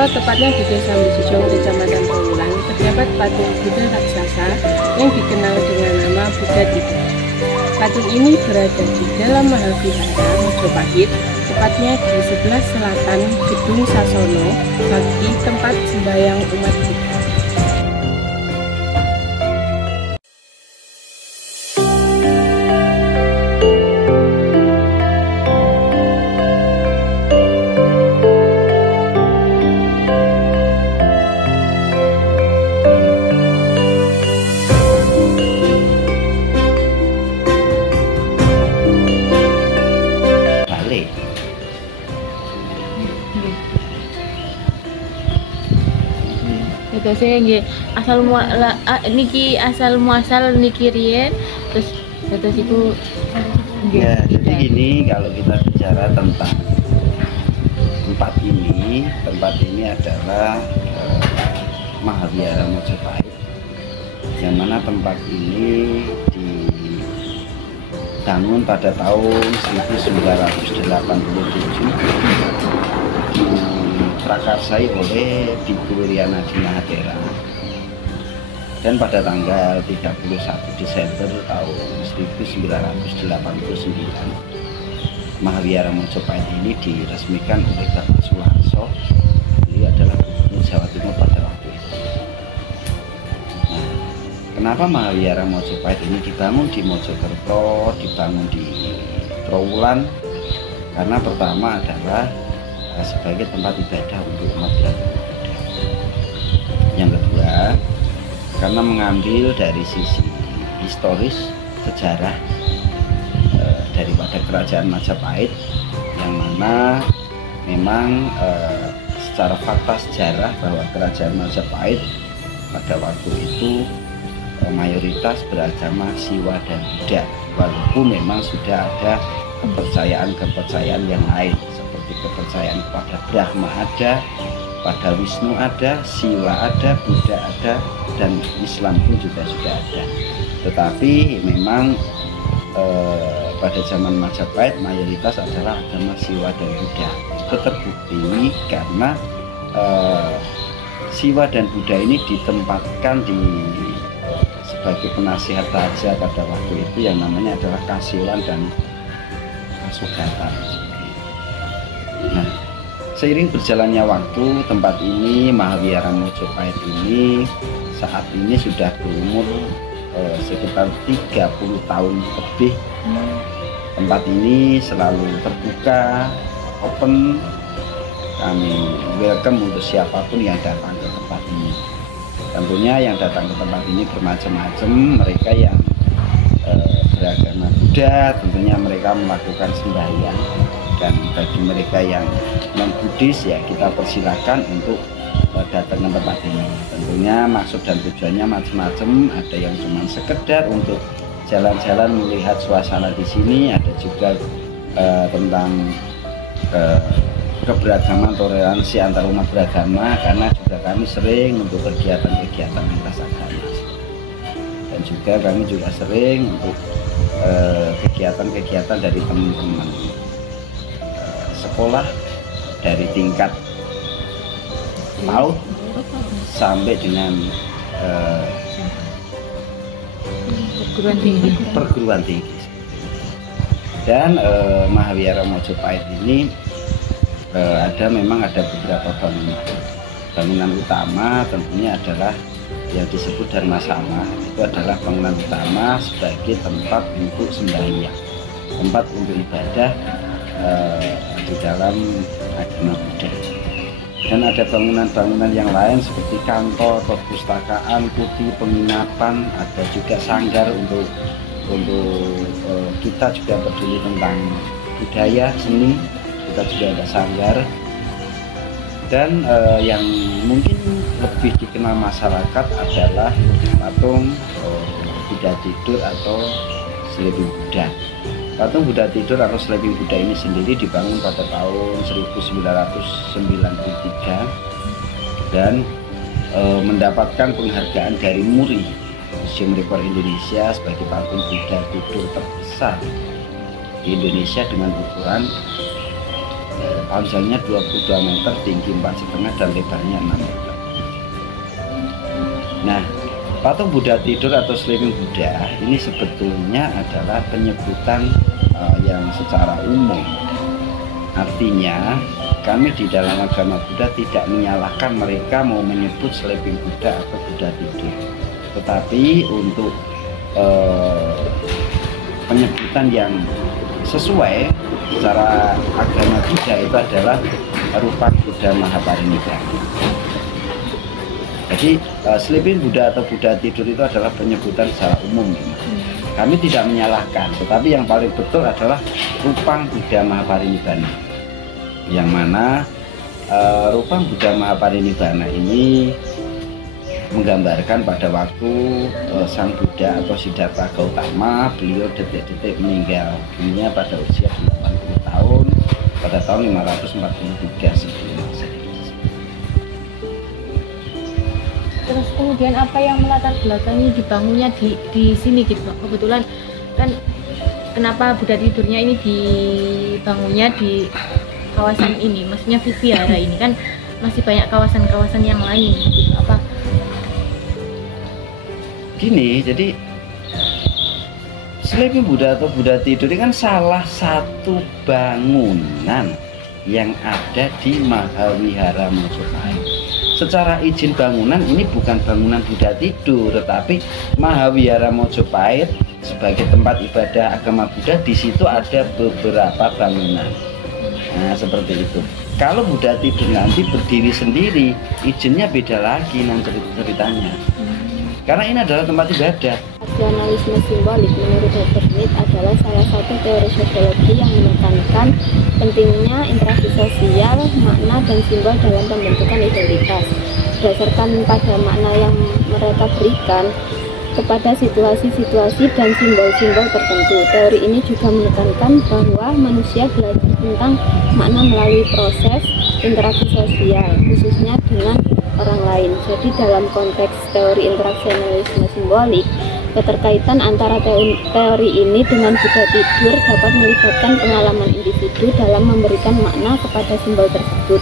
Purwokerto, tepatnya di Desa Mbusujong, Kecamatan Trawulan, terdapat patung Buddha raksasa yang dikenal dengan nama Buddha Tiga. Patung ini berada di dalam Mahavihara Mojopahit, tepatnya di sebelah selatan Gedung Sasono, bagi tempat sembahyang umat Buddha. Saya nggih niki asal muasal niki riyen terus iku ya. Jadi gini, kalau kita bicara tentang tempat ini adalah Mahavihara Mojopahit, yang mana tempat ini dibangun pada tahun 1987, diprakarsai oleh Biku Wiryana Mahatera, dan pada tanggal 31 Desember tahun 1989 Mahavihara Mojopahit ini diresmikan oleh Bapak Suharto. Beliau adalah Gubernur Jawa Timur pada waktu itu. Nah, kenapa Mahavihara Mojopahit ini dibangun di Mojokerto, dibangun di Trawulan? Karena pertama adalah sebagai tempat ibadah untuk umat beragama Buddha. Yang kedua, karena mengambil dari sisi historis sejarah daripada kerajaan Majapahit, yang mana memang secara fakta sejarah bahwa kerajaan Majapahit pada waktu itu mayoritas beragama Siwa dan Buddha, walaupun memang sudah ada kepercayaan yang lain, seperti kepercayaan kepada Brahma ada, pada Wisnu ada, Siwa ada, Buddha ada, dan Islam pun juga sudah ada. Tetapi memang pada zaman Majapahit mayoritas adalah agama Siwa dan Buddha. Itu terbukti karena Siwa dan Buddha ini ditempatkan sebagai penasihat raja pada waktu itu, yang namanya adalah Kasilan dan Kasugata. Nah, seiring berjalannya waktu, tempat ini, Mahavihara Mojopahit ini, saat ini sudah berumur sekitar 30 tahun lebih. Tempat ini selalu terbuka, open. Kami welcome untuk siapapun yang datang ke tempat ini. Tentunya yang datang ke tempat ini bermacam-macam. Mereka yang beragama Buddha, tentunya mereka melakukan sembahyang, dan bagi mereka yang non-Buddhis ya kita persilahkan untuk datang ke tempat ini. Tentunya maksud dan tujuannya macam-macam. Ada yang cuma sekedar untuk jalan-jalan melihat suasana di sini, ada juga tentang keberagaman, toleransi antar umat beragama, karena juga kami sering untuk kegiatan-kegiatan lintas agama, dan juga kami juga sering untuk kegiatan-kegiatan dari teman-teman sekolah dari tingkat PAUD sampai dengan perguruan tinggi. Dan Mahavihara Mojopahit ini memang ada beberapa bangunan utama. Tentunya adalah yang disebut Dharmasala, itu adalah bangunan utama sebagai tempat untuk sembahyang, tempat untuk ibadah di dalam agama Buddha. Dan ada bangunan-bangunan yang lain seperti kantor, perpustakaan, kuti, penginapan, ada juga sanggar untuk kita juga peduli tentang budaya, seni, kita juga ada sanggar. Dan yang mungkin lebih dikenal masyarakat adalah patung Buddha Tidur atau Sleeping Buddha. Patung Buddha Tidur atau Sleeping Buddha ini sendiri dibangun pada tahun 1993 dan mendapatkan penghargaan dari MURI, Museum Rekor Indonesia, sebagai patung Buddha Tidur terbesar di Indonesia dengan ukuran panjangnya 22 meter, tinggi 4,5 dan lebarnya 6 meter. Nah, patung Buddha tidur atau Sleeping Buddha ini sebetulnya adalah penyebutan yang secara umum. Artinya kami di dalam agama Buddha tidak menyalahkan mereka mau menyebut Sleeping Buddha atau Buddha tidur, tetapi untuk penyebutan yang sesuai secara agama Buddha itu adalah rupa Buddha Mahaparinibbana. Jadi Sleeping Buddha atau Buddha tidur itu adalah penyebutan secara umum. Kami tidak menyalahkan, tetapi yang paling betul adalah Rupang Buddha Mahaparinibbana, yang mana Rupang Buddha Mahaparinibbana ini menggambarkan pada waktu Sang Buddha atau Siddhartha Gautama, beliau detik-detik meninggal dunia pada usia 80 tahun pada tahun 543 sebelum Masehi. Terus kemudian apa yang melatar belakangi dibangunnya di sini gitu Pak? Kebetulan kan kenapa Buddha tidurnya ini dibangunnya di kawasan ini, maksudnya vihara ini kan masih banyak kawasan-kawasan yang lain gitu. Apa gini, jadi Sleeping Buddha atau Buddha tidur ini kan salah satu bangunan yang ada di Mahavihara Mojopahit. Secara izin bangunan ini bukan bangunan Buddha tidur, tetapi Mahavihara Mojopahit sebagai tempat ibadah agama Buddha, di situ ada beberapa bangunan. Nah, seperti itu. Kalau Buddha tidur nanti berdiri sendiri, izinnya beda lagi nanti ceritanya. Karena ini adalah tempat ibadah. Rasionalisme simbolik menurut Dr. Smith adalah salah satu teori sosiologi yang menekankan pentingnya interaksi sosial, makna dan simbol dalam pembentukan identitas. Berdasarkan pada makna yang mereka berikan kepada situasi-situasi dan simbol-simbol tertentu. Teori ini juga menekankan bahwa manusia belajar tentang makna melalui proses interaksi sosial, khususnya dengan orang lain. Jadi dalam konteks teori interaksionalisme simbolik, keterkaitan antara teori ini dengan Buddha tidur dapat melibatkan pengalaman individu dalam memberikan makna kepada simbol tersebut,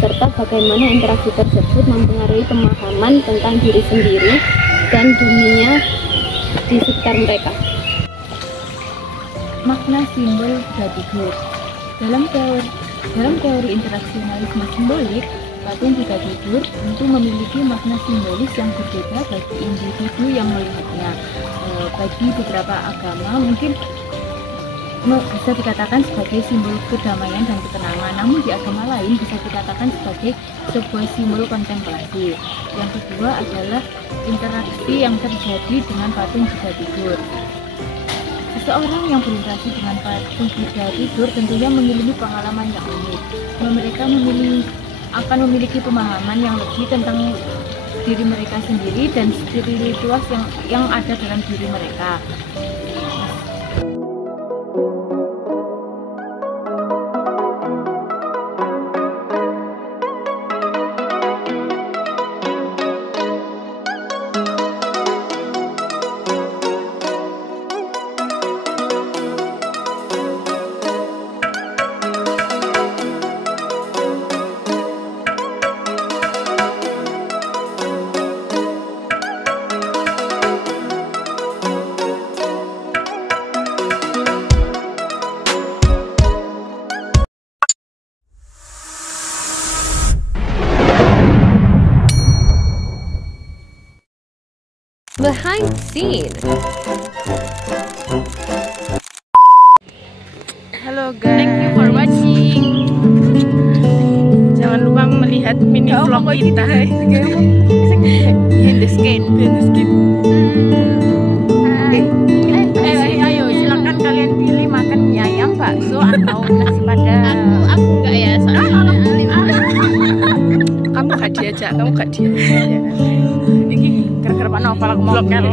serta bagaimana interaksi tersebut mempengaruhi pemahaman tentang diri sendiri dan dunia di sekitar mereka. makna simbol Buddha tidur? Dalam teori interaksionalisme simbolik, patung Buddha tidur tentu memiliki makna simbolis yang berbeda bagi individu yang melihatnya. Bagi beberapa agama mungkin bisa dikatakan sebagai simbol kedamaian dan ketenangan, namun di agama lain bisa dikatakan sebagai sebuah simbol kontemplasi. Yang kedua adalah interaksi yang terjadi dengan patung Buddha tidur. Seseorang yang berinteraksi dengan patung Buddha tidur tentunya memiliki pengalaman yang unik. Mereka akan memiliki pemahaman yang lebih tentang diri mereka sendiri dan spiritualitas yang ada dalam diri mereka. Behind the scene. Halo guys, Thank you for watching. jangan lupa melihat mini vlog kita. In the skin. Ayo silakan kalian pilih makan mie ayam, bakso atau nasi padang. Aku enggak ya, soalnya Kamu gak diajak, Ini gara-gara Pak Novel aku mau vlog kan.